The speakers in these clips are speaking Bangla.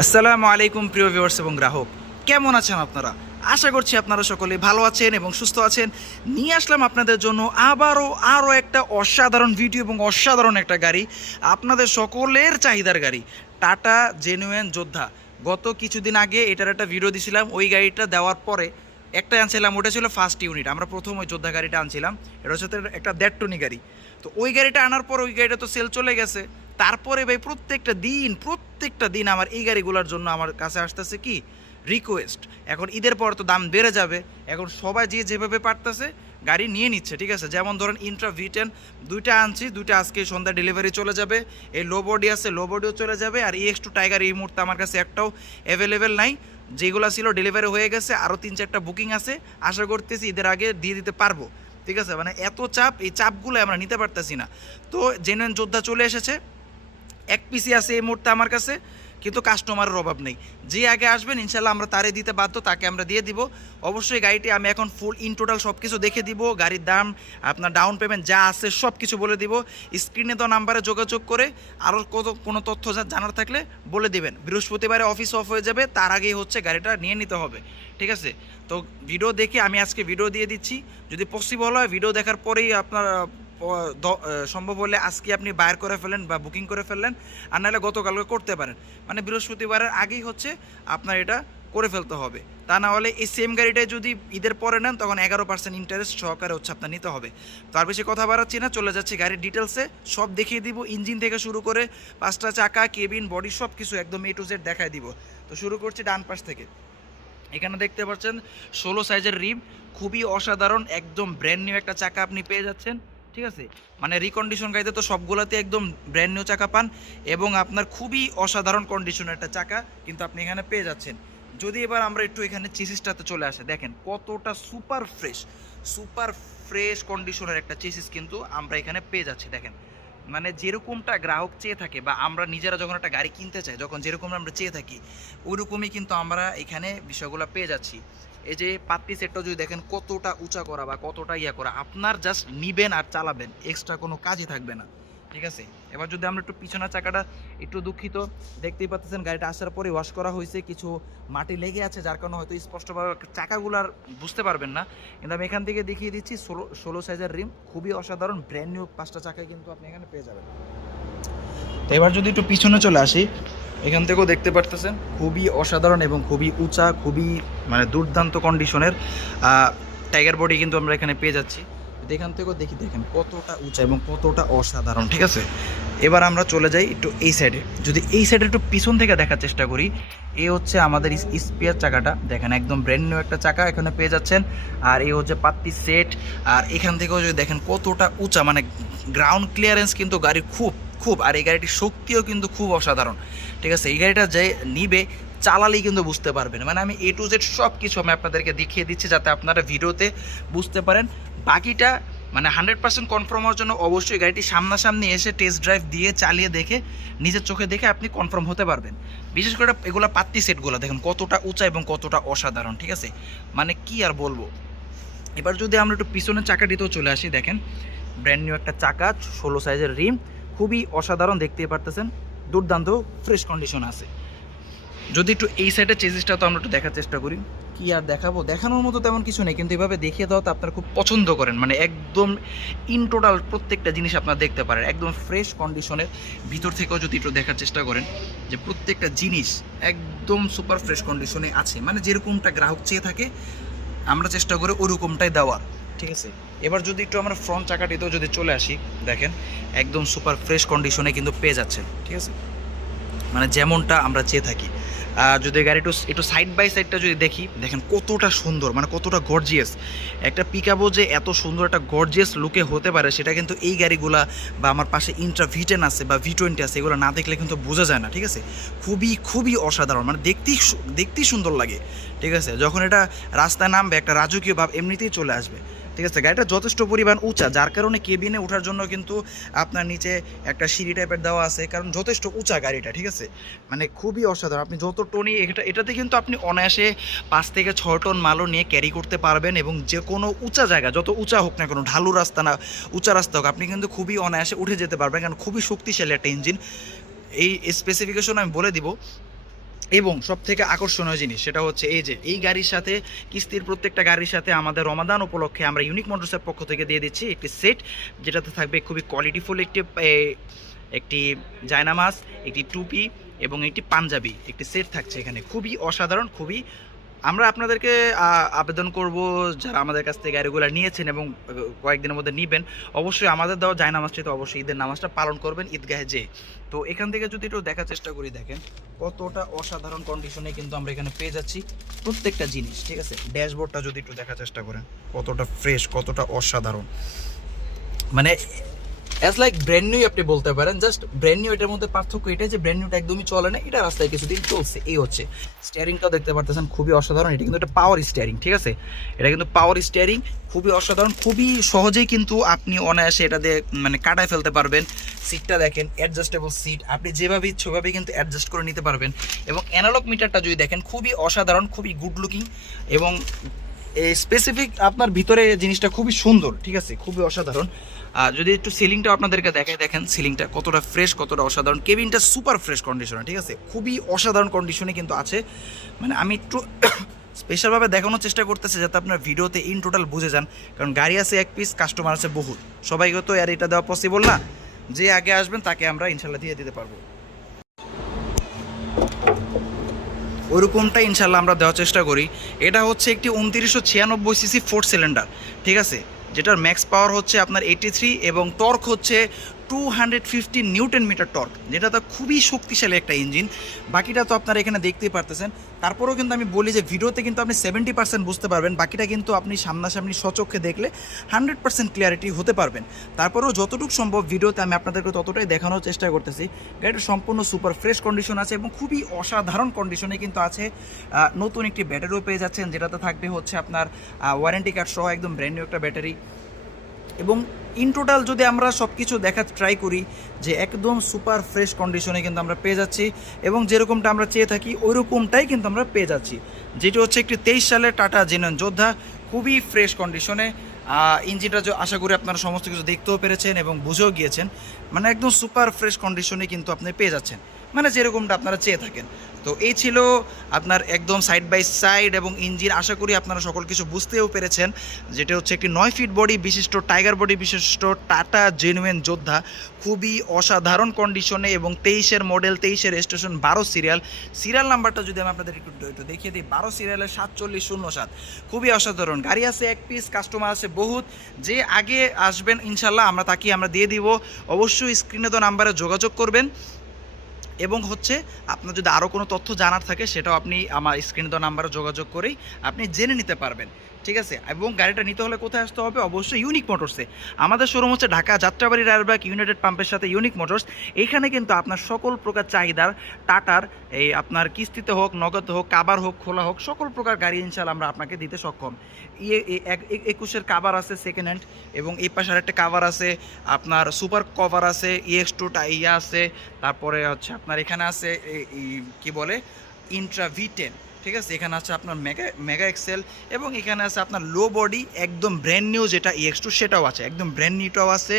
আসসালামু আলাইকুম, প্রিয় ভিউয়ার্স এবং গ্রাহক। কেমন আছেন আপনারা? আশা করছি আপনারা সকলে ভালো আছেন এবং সুস্থ আছেন। নিয়ে আসলাম আপনাদের জন্য আবারও আরও একটা অসাধারণ ভিডিও এবং অসাধারণ একটা গাড়ি, আপনাদের সকলের চাহিদার গাড়ি, টাটা জেনুয়েন যোদ্ধা। গত কিছুদিন আগে এটার একটা ভিডিও দিছিলাম, ওই গাড়িটা দেওয়ার পরে একটা আনছিলাম, ওটা ছিল ফার্স্ট ইউনিট আমরা প্রথম ওই যোদ্ধা গাড়িটা আনছিলাম, এটা হচ্ছে একটা দেড় টনি গাড়ি। তো ওই গাড়িটা আনার পর ওই গাড়িটা তো সেল চলে গেছে। তারপরে ভাই প্রত্যেকটা দিন প্রত্যেকটা দিন আমার এই গাড়িগুলোর জন্য আমার কাছে আসতেছে কি? রিকোয়েস্ট এখন ঈদের পর তো দাম বেড়ে যাবে। এখন সবাই যে যেভাবে পারতেছে গাড়ি নিয়ে নিচ্ছে, ঠিক আছে? যেমন ধরেন ইন্ট্রা ভিটেন দুইটা আনছি, দুইটা আজকে সন্ধ্যা ডেলিভারি চলে যাবে। এই লো বডি আছে লো বডিও চলে যাবে। আর এক্স টু টাইগার এই মুহূর্তে আমার কাছে একটাও অ্যাভেলেবেল নাই। যেগুলো ছিল ডেলিভারি হয়ে গেছে আরও তিন চারটা বুকিং আছে। আশা করতেছি ঈদের আগে দিয়ে দিতে পারব। ঠিক আছে? মানে এত চাপ, এই চাপগুলো আমরা নিতে পারতেছি না। তো জেনুইন যোদ্ধা চলে এসেছে। এক পিসি আছে এই মুহূর্তে আমার কাছে, কিন্তু কাস্টমারের অভাব নেই। যে আগে আসবেন ইনশাল্লাহ আমরা তারে দিতে বাধ্য, তাকে আমরা দিয়ে দিব। অবশ্যই গাড়িটি আমি এখন ফুল ইন টোটাল সব কিছু দেখে দিব, গাড়ির দাম, আপনার ডাউন পেমেন্ট যা আছে সব কিছু বলে দিব। স্ক্রিনে তো নাম্বারে যোগাযোগ করে আরও কত, কোনো তথ্য জানার থাকলে বলে দিবেন। বৃহস্পতিবারে অফিস অফ হয়ে যাবে, তার আগেই হচ্ছে গাড়িটা নিয়ে নিতে হবে, ঠিক আছে? তো ভিডিও দেখে আমি আজকে ভিডিও দিয়ে দিচ্ছি। যদি পসিবল হয় ভিডিও দেখার পরেই আপনার সম্ভব হলে আজকে আপনি বায়ার করে ফেলেন বা বুকিং করে ফেললেন, আর নাহলে গতকালকে করতে পারেন। মানে বৃহস্পতিবারের আগেই হচ্ছে আপনার এটা করে ফেলতে হবে। তা না হলে এই সেম গাড়িটাই যদি ঈদের পরে নেন, তখন এগারো পার্সেন্ট ইন্টারেস্ট সহকারে হচ্ছে আপনার নিতে হবে। তার বেশি কথা বাড়াচ্ছি না, চলে যাচ্ছি গাড়ির ডিটেলসে সব দেখিয়ে দিব ইঞ্জিন থেকে শুরু করে পাঁচটা চাকা কেবিন বডি সব কিছু একদম এ টু জেড দেখায় দিব। তো শুরু করছি ডান পাশ থেকে। এখানে দেখতে পাচ্ছেন, ষোলো সাইজের রিম। খুবই অসাধারণ, একদম ব্র্যান্ড নিউ একটা চাকা আপনি পেয়ে যাচ্ছেন। ঠিক আছে? মানে রিকন্ডিশন গাড়িতে তো সবগুলোতে একদম ব্র্যান্ড নিউ চাকা পান এবং আপনার খুবই অসাধারণ কন্ডিশনের একটা চাকা কিন্তু আপনি এখানে পেয়ে যাচ্ছেন। যদি এবার আমরা একটু এখানে চেসিসটাতে চলে আসে, দেখেন কতটা সুপার ফ্রেশ সুপার ফ্রেশ কন্ডিশনের একটা চেসিস কিন্তু আমরা এখানে পেয়ে যাচ্ছি, দেখেন। মানে যেরকমটা গ্রাহক চেয়ে থাকে বা আমরা নিজেরা যখন একটা গাড়ি কিনতে চাই, যখন যেরকম আমরা চেয়ে থাকি, ওরকমই কিন্তু আমরা এখানে বিষয়গুলো পেয়ে যাচ্ছি। এই যে পাত্তি সেটটা যদি দেখেন, কতটা উঁচা করা বা কতটা ইয়া করা, আপনার জাস্ট নিবেন আর চালাবেন এক্সট্রা কোনো কাজই থাকবে না, ঠিক আছে? এবার যদি আমরা একটু পিছনের চাকাটা একটু দুঃখিত, দেখতেই পাচ্ছেন গাড়িটা আসার পরে ওয়াশ করা হয়েছে, কিছু মাটি লেগে আছে, যার কারণে হয়তো স্পষ্টভাবে চাকাগুলো আর বুঝতে পারবেন না। কিন্তু আমি এখান থেকে দেখিয়ে দিচ্ছি, ষোলো ষোলো সাইজের রিম খুবই অসাধারণ ব্র্যান্ড নিউ পাঁচটা চাকায় কিন্তু আপনি এখানে পেয়ে যাবেন। তো এবার যদি একটু পিছনে চলে আসি এখান থেকেও দেখতে পারতেছেন, খুবই অসাধারণ এবং খুবই উঁচা, খুবই মানে দুর্দান্ত কন্ডিশনের টাইগার বডি কিন্তু আমরা এখানে পেয়ে যাচ্ছি। এখান থেকেও দেখি, দেখেন কতটা উঁচা এবং কতটা অসাধারণ, ঠিক আছে? এবার আমরা চলে যাই একটু এই সাইডে যদি এই সাইডে একটু পিছন থেকে দেখার চেষ্টা করি, এ হচ্ছে আমাদের স্পিয়ার চাকাটা। দেখেন, একদম ব্র্যান্ড নিউ একটা চাকা এখানে পেয়ে যাচ্ছেন। আর এ হচ্ছে পাত্তি সেট আর এখান থেকেও যদি দেখেন কতটা উঁচা মানে গ্রাউন্ড ক্লিয়ারেন্স কিন্তু গাড়ির খুব খুব, আর এই গাড়িটির শক্তিও কিন্তু খুব অসাধারণ। ঠিক আছে? এই গাড়িটা যে নিবে, চালালেই কিন্তু বুঝতে পারবেন। মানে আমি এ টু জেড সব কিছু আমি আপনাদেরকে দেখিয়ে দিচ্ছি যাতে আপনারা ভিডিওতে বুঝতে পারেন। বাকিটা মানে হান্ড্রেড পার্সেন্ট কনফার্ম হওয়ার জন্য অবশ্যই গাড়িটি সামনাসামনি এসে টেস্ট ড্রাইভ দিয়ে, চালিয়ে দেখে, নিজের চোখে দেখে আপনি কনফার্ম হতে পারবেন। বিশেষ করে এগুলো পাত্তি সেটগুলো, দেখেন কতটা উঁচা এবং কতটা অসাধারণ, ঠিক আছে? মানে কি আর বলব? এবার যদি আমরা একটু পিছনের চাকাটিতেও চলে আসি, দেখেন ব্র্যান্ড নিউ একটা চাকা, ষোলো সাইজের রিম, খুবই অসাধারণ, দেখতেই পারতেছেন। দুর্দান্ত ফ্রেশ কন্ডিশন আছে। যদি একটু এই সাইডের চেজিসটা তো আমরা একটু দেখার চেষ্টা করি। কি আর দেখাবো? দেখানোর মতো তেমন কিছু নেই, কিন্তু এভাবে দেখিয়ে দাও তো আপনারা খুব পছন্দ করেন। মানে একদম ইন টোটাল প্রত্যেকটা জিনিস আপনারা দেখতে পারেন। একদম ফ্রেশ কন্ডিশনের ভিতর থেকেও যদি একটু দেখার চেষ্টা করেন, যে প্রত্যেকটা জিনিস একদম সুপার ফ্রেশ কন্ডিশনে আছে। মানে যেরকমটা গ্রাহক চেয়ে থাকে, আমরা চেষ্টা করি ওরকমটাই দেওয়ার। ঠিক আছে? এবার যদি একটু আমরা ফ্রন্ট চাকাটিতেও যদি চলে আসি, দেখেন, একদম সুপার ফ্রেশ কন্ডিশনে কিন্তু পেয়ে যাচ্ছেন, ঠিক আছে? মানে যেমনটা আমরা চেয়ে থাকি। আর যদি গাড়ি একটু সাইড বাই সাইডটা যদি দেখি, দেখেন কতটা সুন্দর মানে কতটা গর্জিয়াস একটা পিকআপও যে এত সুন্দর, একটা গর্জিয়াস লুকে হতে পারে, সেটা কিন্তু এই গাড়িগুলা বা আমার পাশে ইন্ট্রা ভিটেন আছে বা ভি টোয়েন্টি আছে, এগুলো না দেখলে কিন্তু বোঝা যায় না, ঠিক আছে? খুবই খুবই অসাধারণ মানে দেখতেই দেখতেই সুন্দর লাগে, ঠিক আছে? যখন এটা রাস্তায় নামবে, একটা রাজকীয় ভাব এমনিতেই চলে আসবে। ঠিক আছে, গাড়িটা যথেষ্ট পরিমাণ উঁচা, যার কারণে কেবিনে ওঠার জন্য কিন্তু আপনার নিচে একটা সিঁড়ি টাইপের দেওয়া আছে, কারণ যথেষ্ট উঁচা গাড়িটা, ঠিক আছে? মানে খুবই অসাধারণ, আপনি যত টনই এটা, এটাতে কিন্তু আপনি অনায়াসে পাঁচ থেকে ছয় টন মালও নিয়ে ক্যারি করতে পারবেন এবং যে কোনো উঁচা জায়গা, যত উঁচা হোক না কোনো, ঢালু রাস্তা না, উঁচা রাস্তা হোক, আপনি কিন্তু খুবই অনায়াসে উঠে যেতে পারবেন, কারণ খুবই শক্তিশালী একটা ইঞ্জিন এই স্পেসিফিকেশন আমি বলে দিব এবং সব থেকে আকর্ষণীয় জিনিস সেটা হচ্ছে এই যে, এই গাড়ির সাথে, কিস্তির প্রত্যেকটা গাড়ির সাথে আমাদের রমাদান উপলক্ষে আমরা ইউনিক মোটরসের পক্ষ থেকে দিয়ে দিচ্ছি একটি সেট, যেটাতে থাকবে খুবই কোয়ালিটিফুল একটি একটি জায়নামাস একটি টুপি এবং একটি পাঞ্জাবি, একটি সেট থাকছে এখানে। খুবই অসাধারণ, খুবই আমরা আপনাদেরকে আবেদন করব যারা আমাদের কাছ থেকে গাড়িগুলো নিয়েছেন এবং কয়েকদিনের মধ্যে নেবেন। অবশ্যই আমাদের দেওয়া যায় নামাজটি তো অবশ্যই ঈদের নামাজটা পালন করবেন ঈদগাহে যে তো এখান থেকে যদি একটু দেখার চেষ্টা করি, দেখেন। কতটা অসাধারণ কন্ডিশনে কিন্তু আমরা এখানে পেয়ে যাচ্ছি প্রত্যেকটা জিনিস, ঠিক আছে? ড্যাশবোর্ডটা যদি একটু দেখার চেষ্টা করেন, কতটা ফ্রেশ কতটা অসাধারণ। মানে অ্যাজ লাইক ব্র্যান্ড নিউ আপনি বলতে পারেন জাস্ট ব্র্যান্ড নিউ এটার মধ্যে পার্থক্য এটাই যে ব্র্যান্ড নিউটা একদমই চলে না, এটা রাস্তায় কিছুদিন চলছে, এই হচ্ছে। স্টিয়ারিংটাও দেখতে পারতেছেন, খুবই অসাধারণ, এটা কিন্তু একটা পাওয়ার স্টিয়ারিং ঠিক আছে? এটা কিন্তু পাওয়ার স্টিয়ারিং খুবই অসাধারণ, খুবই সহজেই কিন্তু আপনি অনায়াসে এটা দিয়ে মানে কাটায় ফেলতে পারবেন। সিটটা দেখেন অ্যাডজাস্টেবল সিট আপনি যেভাবে ইচ্ছে কিন্তু অ্যাডজাস্ট করে নিতে পারবেন। এবং অ্যানালগ মিটারটা যদি দেখেন, খুবই অসাধারণ, খুবই গুড লুকিং এবং এই স্পেসিফিক আপনার ভিতরে জিনিসটা খুবই সুন্দর, ঠিক আছে? খুবই অসাধারণ। আর যদি একটু সিলিংটা আপনাদেরকে দেখায় দেখেন সিলিংটা কতটা ফ্রেশ কতটা অসাধারণ। কেবিনটা সুপার ফ্রেশ কন্ডিশনে ঠিক আছে? খুবই অসাধারণ কন্ডিশনে কিন্তু আছে। মানে আমি একটু স্পেশালভাবে দেখানোর চেষ্টা করতেছে যাতে আপনার ভিডিওতে ইন টোটাল বুঝে যান। কারণ গাড়ি আছে এক পিস কাস্টমার আছে বহুত। সবাইকে তো আর এটা দেওয়া পসিবল না। যে আগে আসবেন, তাকে আমরা ইনশাল্লাহ দিয়ে দিতে পারব। ওইরকমটা ইনশাল্লাহ আমরা দেওয়ার চেষ্টা করি। এটা হচ্ছে একটি উনত্রিশশো ছিয়ানব্বই সিসি ফোর সিলিন্ডার, ঠিক আছে? যেটার ম্যাক্স পাওয়ার হচ্ছে আপনার এইটি থ্রি এবং টর্ক হচ্ছে two hundred fifty newton metre torque যেটা তো খুবই শক্তিশালী একটা ইঞ্জিন বাকিটা তো আপনারা এখানে দেখতেই পারতেছেন। তারপরেও কিন্তু আমি বলি যে ভিডিওতে কিন্তু আপনি সেভেন্টি পার্সেন্ট বুঝতে পারবেন, বাকিটা কিন্তু আপনি সামনাসামনি সচক্ষে দেখলে হান্ড্রেড পার্সেন্ট ক্লিয়ারিটি হতে পারবেন। তারপরেও যতটুকু সম্ভব ভিডিওতে আমি আপনাদেরকে ততটাই দেখানোর চেষ্টা করতেছি। গাড়িটা সম্পূর্ণ সুপার ফ্রেশ কন্ডিশন আছে এবং খুবই অসাধারণ কন্ডিশনে কিন্তু আছে। নতুন একটি ব্যাটারিও পেয়ে যাচ্ছেন, যেটাতে থাকবে হচ্ছে আপনার ওয়ারেন্টি কার্ড সহ একদম ব্র্যান্ড নিউ একটা ব্যাটারি এবং ইন টোটাল যদি আমরা সব কিছু দেখার ট্রাই করি যে একদম সুপার ফ্রেশ কন্ডিশনে কিন্তু আমরা পেয়ে যাচ্ছি এবং যেরকমটা আমরা চেয়ে থাকি ওই রকমটাই কিন্তু আমরা পেয়ে যাচ্ছি। যেটি হচ্ছে একটি তেইশ সালের টাটা জেনন যোদ্ধা, খুবই ফ্রেশ কন্ডিশনে ইঞ্জিনটা যে আশা করি আপনারা সমস্ত কিছু দেখতেও পেরেছেন এবং বুঝেও গিয়েছেন। মানে একদম সুপার ফ্রেশ কন্ডিশনে কিন্তু আপনি পেয়ে যাচ্ছেন। মানে যেরকমটা আপনারা চেয়ে থাকেন। তো এই ছিল আপনার একদম সাইড বাই সাইড এবং ইঞ্জিন। আশা করি আপনারা সকল কিছু বুঝতেও পেরেছেন যেটা হচ্ছে একটি নয় ফিট বডি বিশিষ্ট টাইগার বডি বিশিষ্ট টাটা জেনুয়েন যোদ্ধা। খুবই অসাধারণ কন্ডিশনে এবং তেইশের মডেল তেইশের স্টেশন বারো সিরিয়াল সিরিয়াল নাম্বারটা যদি আমি আপনাদের একটু একটু দেখিয়ে দিই, বারো সিরিয়ালের সাতচল্লিশ, শূন্য, সাত। খুবই অসাধারণ। গাড়ি আছে এক পিস কাস্টমার আছে বহুত। যে আগে আসবেন, ইনশাল্লাহ আমরা তাকে আমরা দিয়ে দিব। অবশ্যই স্ক্রিনে তো নাম্বারে যোগাযোগ করবেন। এবং হচ্ছে আপনার যদি আরও কোনো তথ্য জানার থাকে, সেটাও আপনি আমার স্ক্রিনে দেওয়া নাম্বারে যোগাযোগ করেই আপনি জেনে নিতে পারবেন। ঠিক আছে? এবং গাড়িটা নিতে হলে কোথায় আসতে হবে? অবশ্যই ইউনিক মোটরসে আমাদের শোরুম হচ্ছে ঢাকা যাত্রাবাড়ি রায়বাগ ইউনাইটেড পাম্পের সাথে ইউনিক মোটরস এখানে কিন্তু আপনার সকল প্রকার চাহিদার, টাটার, এই আপনার কিস্তিতে হোক, নগদ হোক, কাবার হোক, খোলা হোক, সকল প্রকার গাড়ি ইনশাল আমরা আপনাকে দিতে সক্ষম। ইয়ে এক- একুশের কাবার আছে সেকেন্ড হ্যান্ড এবং এই পাশে আরেকটা কাভার আছে আপনার সুপার কভার আছে ইএক্স টু ইয়া আছে, তারপরে হচ্ছে আপনার এখানে আছে কি বলে ইন্ট্রা ভি টেন ঠিক আছে? এখানে আছে আপনার মেগা মেগা এক্সেল এবং এখানে আছে আপনার লো বডি একদম ব্র্যান্ড নিউ যেটা ইএক্স টু সেটাও আছে, একদম ব্র্যান্ড নিউটাও আছে,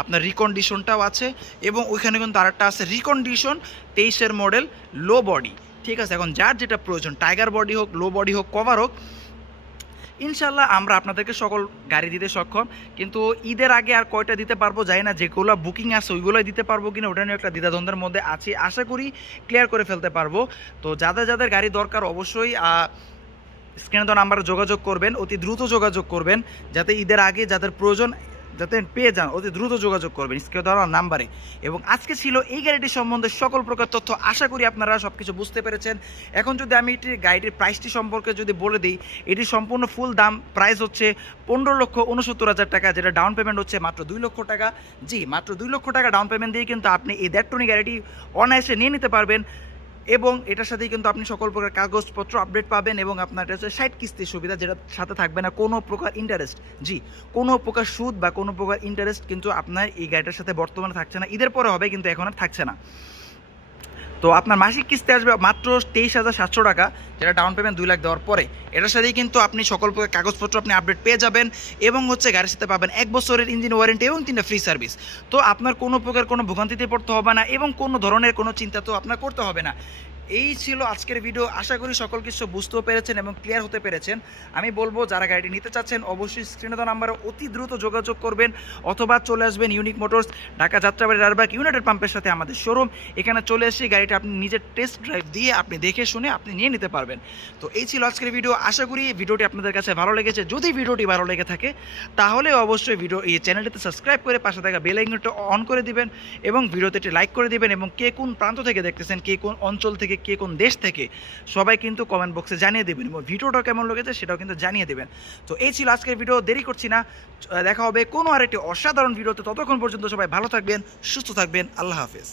আপনার রিকন্ডিশনটাও আছে এবং ওইখানে কিন্তু আরেকটা আছে রিকন্ডিশন তেইশের মডেল লো বডি ঠিক আছে? এখন যার যেটা প্রয়োজন টাইগার বডি হোক লো বডি হোক কভার হোক ইনশাল্লাহ আমরা আপনাদেরকে সকল গাড়ি দিতে সক্ষম, কিন্তু ঈদের আগে আর কয়টা দিতে পারব যাই না, যেগুলো বুকিং আছে ওইগুলোই দিতে পারব কিনা ওটা নিয়ে একটা দ্বিধাদ্বন্দ্বের মধ্যে আছি। আশা করি ক্লিয়ার করে ফেলতে পারব। তো যাদের যাদের গাড়ি দরকার অবশ্যই স্ক্রিনে তো নাম্বারে যোগাযোগ করবেন, অতি দ্রুত যোগাযোগ করবেন, যাতে ঈদের আগে যাদের প্রয়োজন যাতে পেয়ে যান, অতি দ্রুত যোগাযোগ করবেন স্ক্রিনে দেওয়া নাম্বারে। এবং আজকে ছিল এই গাড়িটির সম্বন্ধে সকল প্রকার তথ্য। আশা করি আপনারা সব কিছু বুঝতে পেরেছেন। এখন যদি আমি এটির গাড়িটির প্রাইসটি সম্পর্কে যদি বলে দিই, এটি সম্পূর্ণ ফুল দাম। প্রাইস হচ্ছে পনেরো লক্ষ উনসত্তর হাজার টাকা, যেটা ডাউন পেমেন্ট হচ্ছে মাত্র দুই লক্ষ টাকা। জি, মাত্র দুই লক্ষ টাকা ডাউন পেমেন্ট দিয়ে কিন্তু আপনি এই দেড়টনি গাড়িটি অনায়াসে নিয়ে নিতে পারবেন। এবং এটার সাথেই কিন্তু আপনি সকল প্রকার কাগজপত্র আপডেট পাবেন এবং আপনার এটা হচ্ছে ষাট কিস্তির সুবিধা যেটা সাথে থাকবে না, কোনো প্রকার ইন্টারেস্ট জি, কোনো প্রকার সুদ বা কোনো প্রকার ইন্টারেস্ট কিন্তু আপনার এই গাড়িটার সাথে বর্তমানে থাকছে না। ঈদের পরে হবে কিন্তু এখন আর থাকছে না। তো আপনার মাসিক কিস্তি আসবে মাত্র তেইশ হাজার সাতশো টাকা, যেটা ডাউন পেমেন্ট দুই লাখ দেওয়ার পরে। এটার সাথেই কিন্তু আপনি সকল প্রকার কাগজপত্র আপনি আপডেট পেয়ে যাবেন এবং হচ্ছে গাড়ির সাথে পাবেন এক বছরের ইঞ্জিন ওয়ারেন্টি এবং তিনটা ফ্রি সার্ভিস তো আপনার কোনো প্রকার কোনো ভোগান্তিতে পড়তে হবে না এবং কোনো ধরনের কোনো চিন্তা তো আপনার করতে হবে না। এই ছিল আজকের ভিডিও আশা করি সকল কিছু বুঝতেও পেরেছেন এবং ক্লিয়ার হতে পেরেছেন। আমি বলব, যারা গাড়িটি নিতে চাচ্ছেন, অবশ্যই স্ক্রিনে দেওয়া নাম্বারে অতি দ্রুত যোগাযোগ করবেন অথবা চলে আসবেন unique motors Dhaka Jatrabari Rarbag united পাম্পের সাথে আমাদের শোরুম এখানে চলে এসে গাড়িটা আপনি নিজের টেস্ট ড্রাইভ দিয়ে আপনি দেখে শুনে আপনি নিয়ে নিতে পারবেন। তো এই ছিল আজকের ভিডিও আশা করি ভিডিওটি আপনাদের কাছে ভালো লেগেছে। যদি ভিডিওটি ভালো লেগে থাকে, তাহলে অবশ্যই ভিডিও এই চ্যানেলটিতে সাবস্ক্রাইব করে পাশে থাকা বেল আইকনটা অন করে দিবেন এবং ভিডিওতে একটি লাইক করে দিবেন এবং কে কোন প্রান্ত থেকে দেখতেছেন, কে কোন অঞ্চল থেকে, কে কোন দেশ থেকে, সবাই কিন্তু কমেন্ট বক্সে জানিয়ে দেবেন এবং ভিডিওটা কেমন লেগেছে সেটাও কিন্তু জানিয়ে দেবেন। তো এই ছিল আজকের ভিডিও দেরি করছি না। দেখা হবে কোনো আরেকটি অসাধারণ ভিডিওতে ততক্ষণ পর্যন্ত সবাই ভালো থাকবেন, সুস্থ থাকবেন। আল্লাহ হাফেজ।